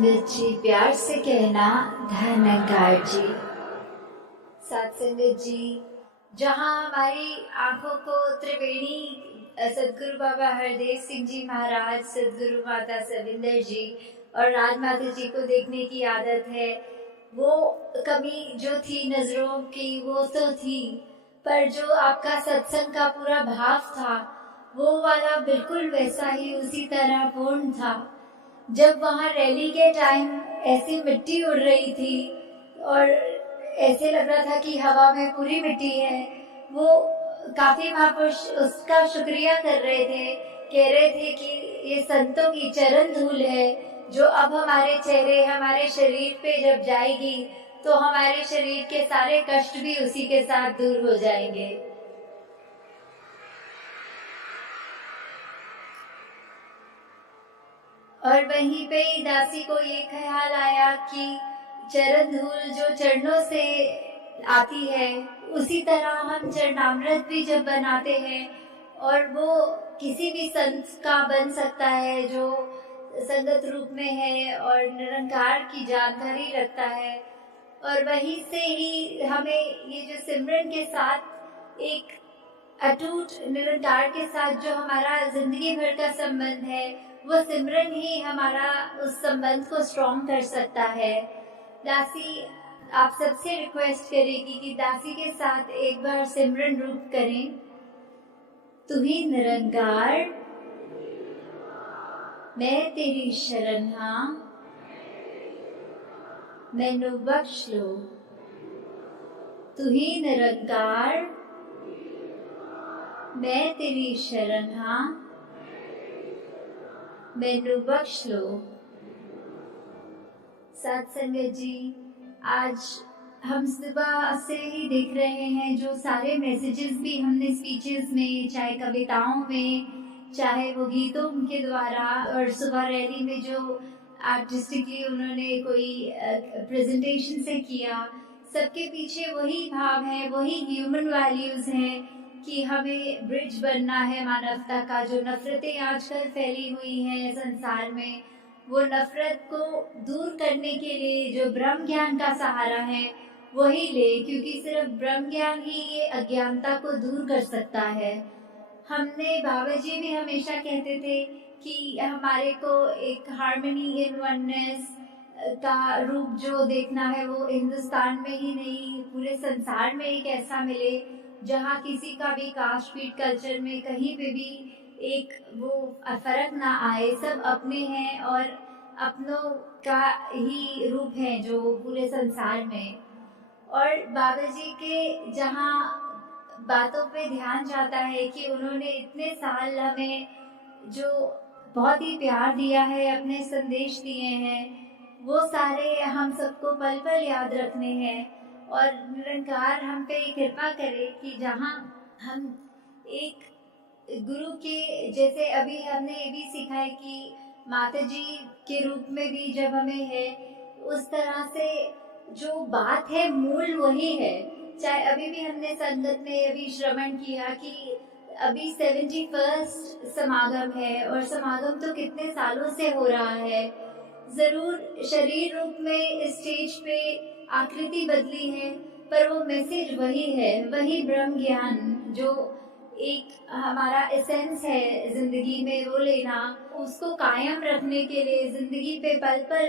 संगत जी, प्यार से कहना धन्यकार जी। सात संगत जी, जहाँ हमारी आंखों को त्रिवेणी सदगुरु बाबा हरदेव सिंह जी महाराज, सदगुरु माता सविंदर जी और राजमाता जी को देखने की आदत है, वो कमी जो थी नजरों की वो तो थी, पर जो आपका सत्संग का पूरा भाव था वो वाला बिल्कुल वैसा ही उसी तरह पूर्ण था। जब वहाँ रैली के टाइम ऐसी मिट्टी उड़ रही थी और ऐसे लग रहा था कि हवा में पूरी मिट्टी है, वो काफी महापुरुष उसका शुक्रिया कर रहे थे, कह रहे थे कि ये संतों की चरण धूल है जो अब हमारे चेहरे हमारे शरीर पे जब जाएगी तो हमारे शरीर के सारे कष्ट भी उसी के साथ दूर हो जाएंगे। और वहीं पे ही दासी को ये ख्याल आया कि चरण धूल जो चरणों से आती है उसी तरह हम चरणामृत भी जब बनाते हैं और वो किसी भी संत का बन सकता है जो संगत रूप में है और निरंकार की जानकारी रखता है। और वहीं से ही हमें ये जो सिमरन के साथ एक अटूट निरंकार के साथ जो हमारा जिंदगी भर का संबंध है, वो सिमरन ही हमारा उस संबंध को स्ट्रॉन्ग कर सकता है। दासी आप सबसे रिक्वेस्ट करेगी कि दासी के साथ एक बार सिमरन रूप करें। तू ही निरंकार, मैं तेरी शरण हाँ, मैनू बख्श लो। तू ही निरंकार, मैं तेरी शरण हाँ, मैनू बख्श लो। सात संगत जी, आज हम सुबह से ही देख रहे हैं जो सारे मैसेजेस भी हमने स्पीचेस में, चाहे कविताओं में, चाहे वो गीतों के द्वारा और सुबह रैली में जो आर्टिस्टिकली उन्होंने कोई प्रेजेंटेशन से किया, सबके पीछे वही भाव है, वही ह्यूमन वैल्यूज हैं कि हमें ब्रिज बनना है मानवता का। जो नफरतें आजकल फैली हुई हैं संसार में, वो नफरत को दूर करने के लिए जो ब्रह्म ज्ञान का सहारा है वही ले, क्योंकि सिर्फ ब्रह्म ज्ञान ही ये अज्ञानता को दूर कर सकता है। हमने बाबा जी भी हमेशा कहते थे कि हमारे को एक हार्मनी इन वननेस का रूप जो देखना है वो हिंदुस्तान में ही नहीं पूरे संसार में एक ऐसा मिले जहाँ किसी का भी कास्ट फीड कल्चर में कहीं पे भी एक वो फर्क ना आए, सब अपने हैं और अपनों का ही रूप है जो पूरे संसार में। और बाबा जी के जहाँ बातों पे ध्यान जाता है कि उन्होंने इतने साल हमें जो बहुत ही प्यार दिया है, अपने संदेश दिए हैं, वो सारे हम सबको पल पल याद रखने हैं। और निरंकार हम पे कृपा करे कि जहाँ हम एक गुरु के जैसे अभी हमने ये भी सीखा है कि माता जी के रूप में भी जब हमें है, उस तरह से जो बात है मूल वही है। चाहे अभी भी हमने संगत में अभी श्रवण किया कि अभी 71st समागम है और समागम तो कितने सालों से हो रहा है। जरूर शरीर रूप में स्टेज पे आकृति बदली है, पर वो मैसेज वही है, वही ब्रह्म ज्ञान जो एक हमारा एसेंस है जिंदगी में, वो लेना, उसको कायम रखने के लिए जिंदगी पे पल पल